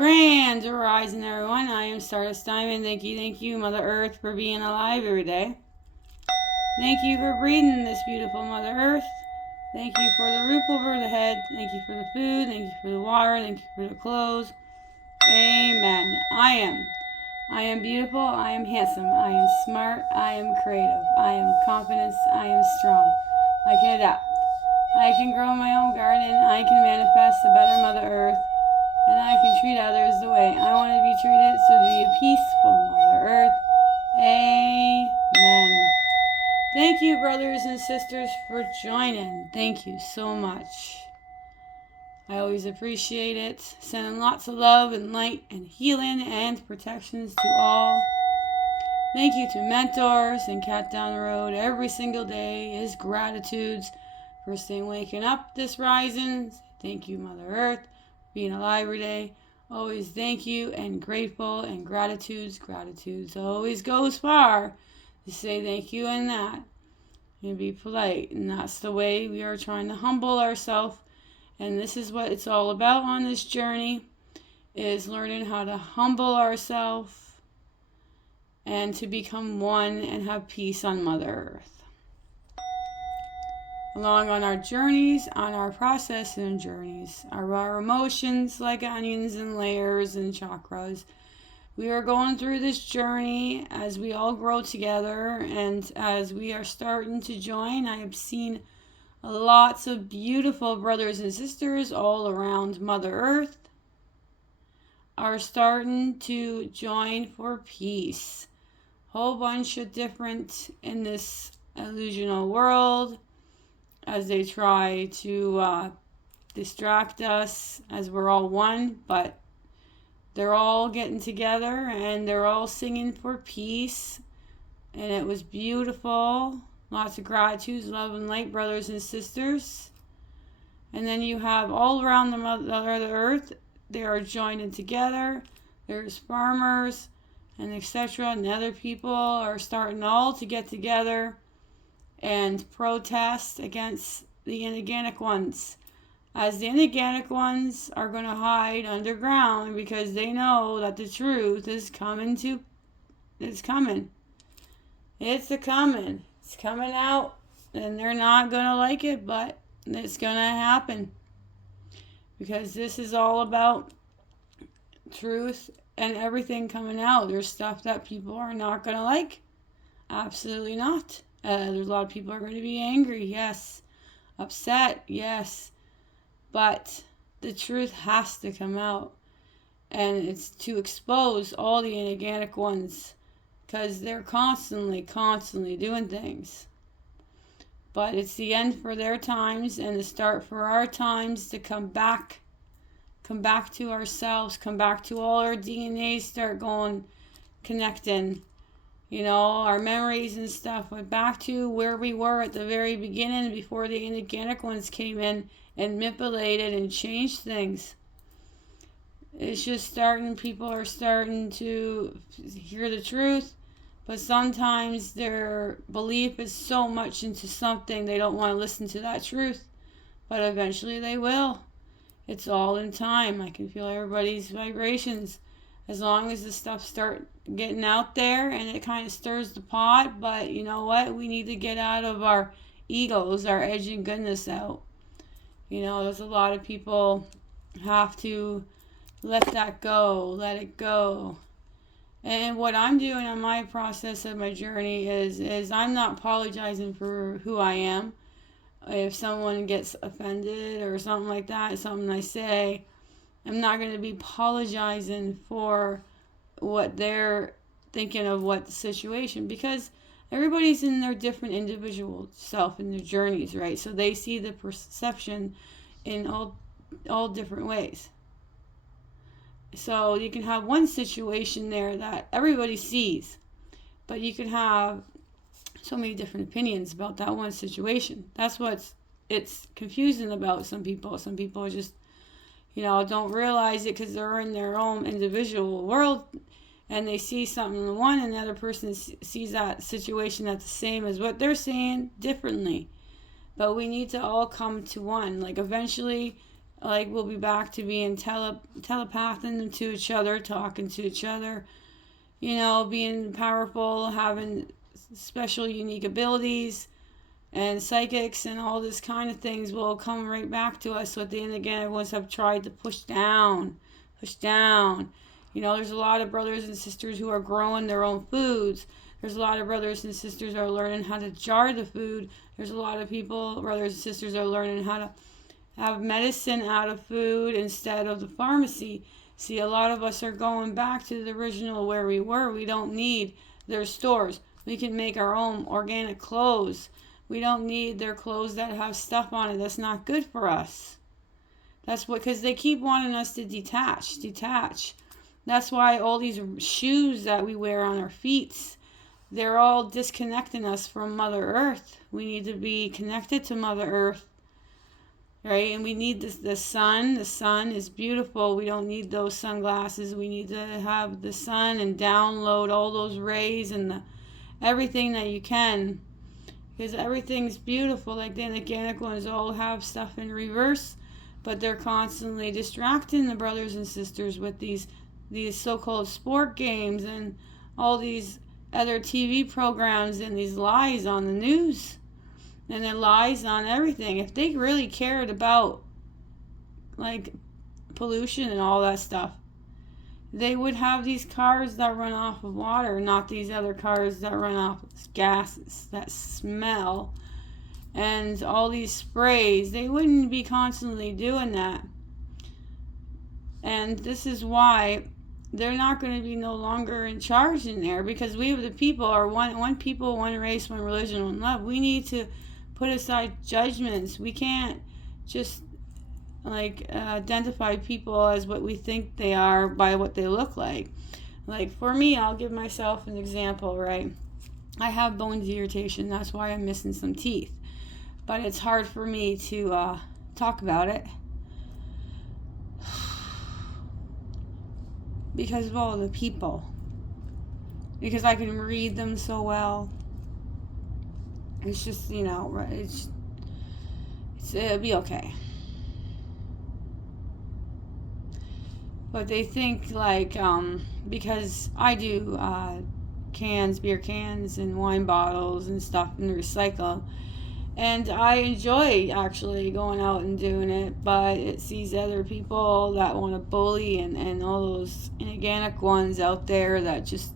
Grand Horizon, everyone. I am Stardust Diamond. Thank you, Mother Earth, for being alive every day. Thank you for breathing this beautiful Mother Earth. Thank you for the roof over the head. Thank you for the food. Thank you for the water. Thank you for the clothes. Amen. I am beautiful. I am handsome. I am smart. I am creative. I am confident. I am strong. I can adapt. I can grow my own garden. I can manifest a better Mother Earth. And I can treat others the way I want to be treated, so to be a peaceful Mother Earth. Amen. Thank you, brothers and sisters, for joining. Thank you so much. I always appreciate it. Sending lots of love and light and healing and protections to all. Thank you to mentors and Cat Down the Road. Every single day is gratitudes. First thing waking up this rising. Thank you, Mother Earth, being alive every day. Always thank you and grateful and gratitudes. Gratitudes always goes far to say thank you and that. And be polite. And that's the way we are trying to humble ourselves. And this is what it's all about on this journey, is learning how to humble ourselves and to become one and have peace on Mother Earth. Along on our journeys, on our process and journeys, our emotions like onions and layers and chakras. We are going through this journey as we all grow together, and as we are starting to join, I have seen lots of beautiful brothers and sisters all around Mother Earth are starting to join for peace. Whole bunch of different in this illusional world as they try to distract us as we're all one, but they're all getting together and they're all singing for peace, and it was beautiful. Lots of gratitude, love, and light, brothers and sisters. And then you have all around the Mother Earth, they are joining together. There's farmers and etc. And other people are starting all to get together and protest against the inorganic ones. As the inorganic ones are going to hide underground because they know that the truth is coming. It's coming. It's a-coming. It's coming out, and they're not going to like it, but it's going to happen. Because this is all about truth and everything coming out. There's stuff that people are not going to like. Absolutely not. There's a lot of people are going to be angry, yes. Upset, yes. But the truth has to come out. And it's to expose all the inorganic ones, because they're constantly doing things. But it's the end for their times and the start for our times to come back to ourselves, come back to all our DNA, start going, connecting, our memories and stuff, went back to where we were at the very beginning before the inorganic ones came in and manipulated and changed things. It's just people are starting to hear the truth. But sometimes their belief is so much into something they don't want to listen to that truth. But eventually they will. It's all in time. I can feel everybody's vibrations. As long as the stuff start getting out there and it kind of stirs the pot. But you know what? We need to get out of our egos, our edge and goodness out. There's a lot of people have to let that go. Let it go. And what I'm doing on my process of my journey is I'm not apologizing for who I am. If someone gets offended or something like that, something I say, I'm not going to be apologizing for what they're thinking of what the situation, because everybody's in their different individual self in their journeys, right? So they see the perception in all different ways. So you can have one situation there that everybody sees, but you can have so many different opinions about that one situation. That's it's confusing about some people. Some people are just, don't realize it because they're in their own individual world, and they see something in one, and the other person sees that situation that's the same as what they're seeing differently. But we need to all come to one. Like eventually, like we'll be back to being telepathing to each other, talking to each other, being powerful, having special unique abilities and psychics and all this kind of things will come right back to us. So at the end again, everyone's have tried to push down. There's a lot of brothers and sisters who are growing their own foods. There's a lot of brothers and sisters that are learning how to jar the food. There's a lot of people, brothers and sisters, are learning how to have medicine out of food instead of the pharmacy. See, a lot of us are going back to the original where we were. We don't need their stores. We can make our own organic clothes. We don't need their clothes that have stuff on it that's not good for us. That's what, because they keep wanting us to detach. That's why all these shoes that we wear on our feet, they're all disconnecting us from Mother Earth. We need to be connected to Mother Earth, right? And we need the sun. The sun is beautiful. We don't need those sunglasses. We need to have the sun and download all those rays and everything that you can, because everything's beautiful. Like the organic ones all have stuff in reverse, but they're constantly distracting the brothers and sisters with these so-called sport games and all these other TV programs and these lies on the news and the lies on everything. If they really cared about like pollution and all that stuff, they would have these cars that run off of water, not these other cars that run off of gases that smell and all these sprays. They wouldn't be constantly doing that. And this is why they're not going to be no longer in charge in there, because we the people are one people, one race, one religion, one love. We need to put aside judgments. We can't just identify people as what we think they are by what they look like. Like for me, I'll give myself an example, right? I have bone irritation. That's why I'm missing some teeth. But it's hard for me to talk about it because of all the people. Because I can read them so well. It's just, it'll be okay. But they think because I do beer cans and wine bottles and stuff and recycle. And I enjoy actually going out and doing it, but it's these other people that want to bully and all those inorganic ones out there that just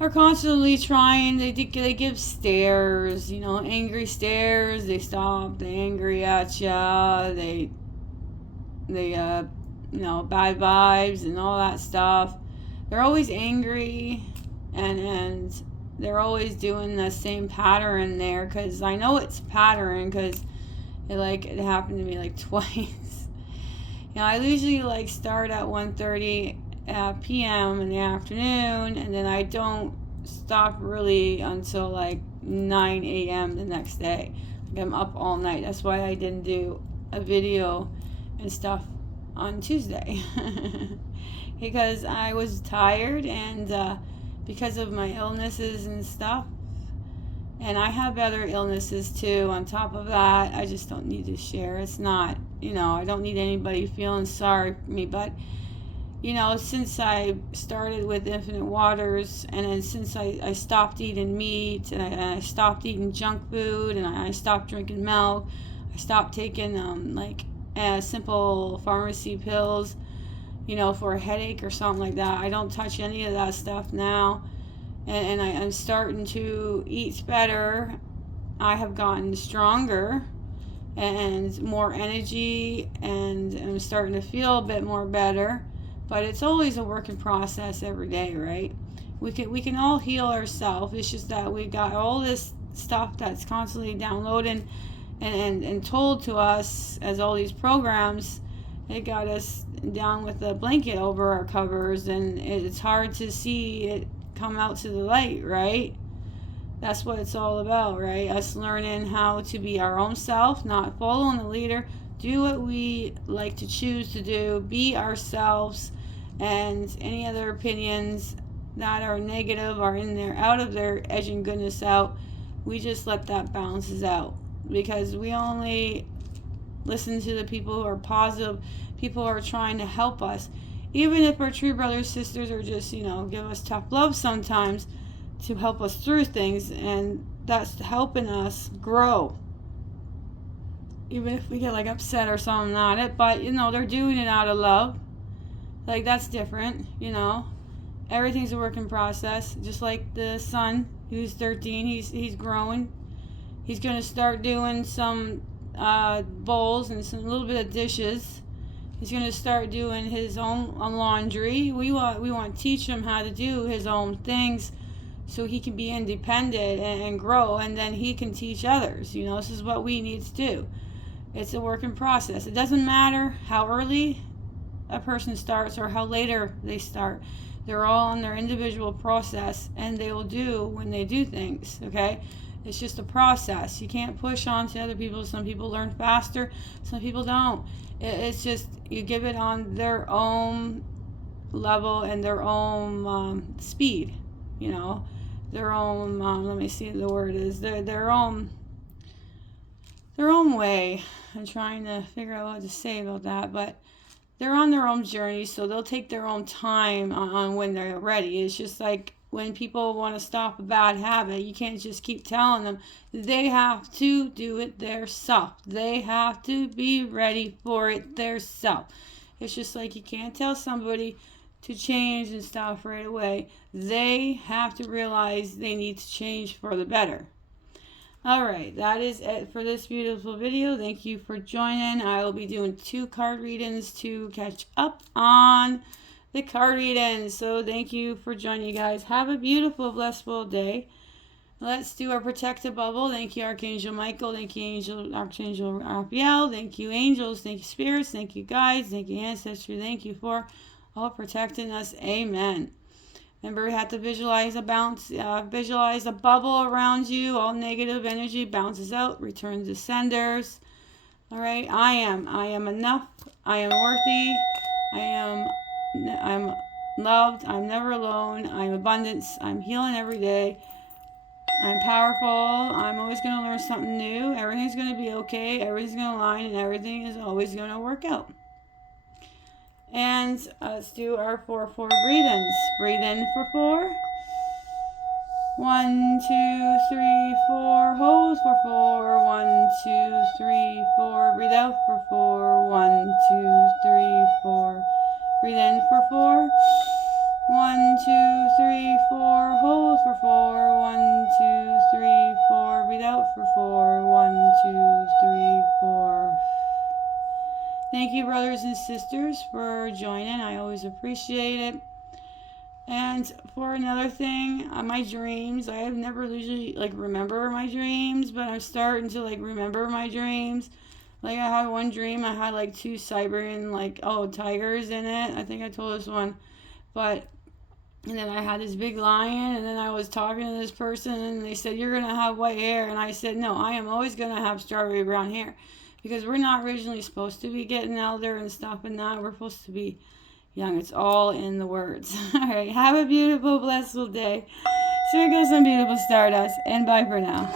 are constantly trying. They give stares, angry stares. They stop, they angry at ya. They bad vibes and all that stuff. They're always angry and they're always doing the same pattern there, because I know it's pattern because it happened to me twice. I usually start at 1:30 p.m. in the afternoon, and then I don't stop really until 9 a.m. the next day. I'm up all night. That's why I didn't do a video and stuff on Tuesday because I was tired and because of my illnesses and stuff, and I have other illnesses too on top of that. I just don't need to share. It's not, I don't need anybody feeling sorry for me, but since I started with Infinite Waters, and then since I stopped eating meat and I stopped eating junk food, and I stopped drinking milk, I stopped taking simple pharmacy pills for a headache or something like that. I don't touch any of that stuff now, and I'm starting to eat better. I have gotten stronger and more energy, and I'm starting to feel a bit more better, but it's always a work in process every day, right? We can all heal ourselves. It's just that we got all this stuff that's constantly downloading and told to us as all these programs. It got us down with a blanket over our covers, and it's hard to see it come out to the light, right? That's what it's all about, right? Us learning how to be our own self, not following the leader, do what we like to choose to do, be ourselves, and any other opinions that are negative are in there, out of their edging goodness out. We just let that bounces out, because we only listen to the people who are positive, people who are trying to help us. Even if our true brothers, sisters are just, give us tough love sometimes to help us through things, and that's helping us grow. Even if we get like upset or something on it, but they're doing it out of love. Like, that's different, Everything's a work in process. Just like the son who's 13, he's growing. He's going to start doing some bowls and some little bit of dishes. He's going to start doing his own laundry. We want to teach him how to do his own things so he can be independent and grow, and then he can teach others. This is what we need to do. It's a work in process. It doesn't matter how early a person starts or how later they start. They're all on their individual process, and they will do when they do things, okay? It's just a process. You can't push on to other people. Some people learn faster, some people don't. It's just you give it on their own level and their own speed, their own, let me see the word is, their own way. I'm trying to figure out what to say about that, but they're on their own journey, so they'll take their own time on when they're ready. It's just like when people want to stop a bad habit, you can't just keep telling them. They have to do it themselves. They have to be ready for it themselves. It's just like you can't tell somebody to change and stuff right away. They have to realize they need to change for the better. Alright, that is it for this beautiful video. Thank you for joining. I will be doing 2 card readings to catch up on the card readings. So thank you for joining, you guys. Have a beautiful, blissful day. Let's do our protective bubble. Thank you, Archangel Michael. Thank you, Archangel Raphael. Thank you, angels. Thank you, spirits. Thank you, guides. Thank you, ancestors. Thank you for all protecting us. Amen. Remember, we have to visualize a bubble around you. All negative energy bounces out, returns to senders. All right, I am enough. I am worthy. I'm loved. I'm never alone. I'm abundance. I'm healing every day. I'm powerful. I'm always going to learn something new. Everything's going to be okay. Everything's going to align, and everything is always going to work out. And let's do our 4-4 breath-ins. Breathe in for 4. 1, 2, 3, 4. Hold for 4. 1, 2, 3, 4. Breathe out for 4. 1, 2, 3, 4. Breathe in for 4. 1, 2, 3, 4. Hold for 4. 1, 2, 3, 4. Breathe out for 4. 1, 2, 3, 4. Thank you, brothers and sisters, for joining. I always appreciate it. And for another thing, my dreams, I have never usually remember my dreams, but I'm starting to remember my dreams. Like, I had one dream, I had 2 Siberian tigers in it. I think I told this one. And then I had this big lion, and then I was talking to this person, and they said, "You're going to have white hair." And I said, "No, I am always going to have strawberry brown hair." Because we're not originally supposed to be getting elder and stuff and that. We're supposed to be young. It's all in the words. All right. Have a beautiful, blissful day. So here goes some beautiful stardust. And bye for now.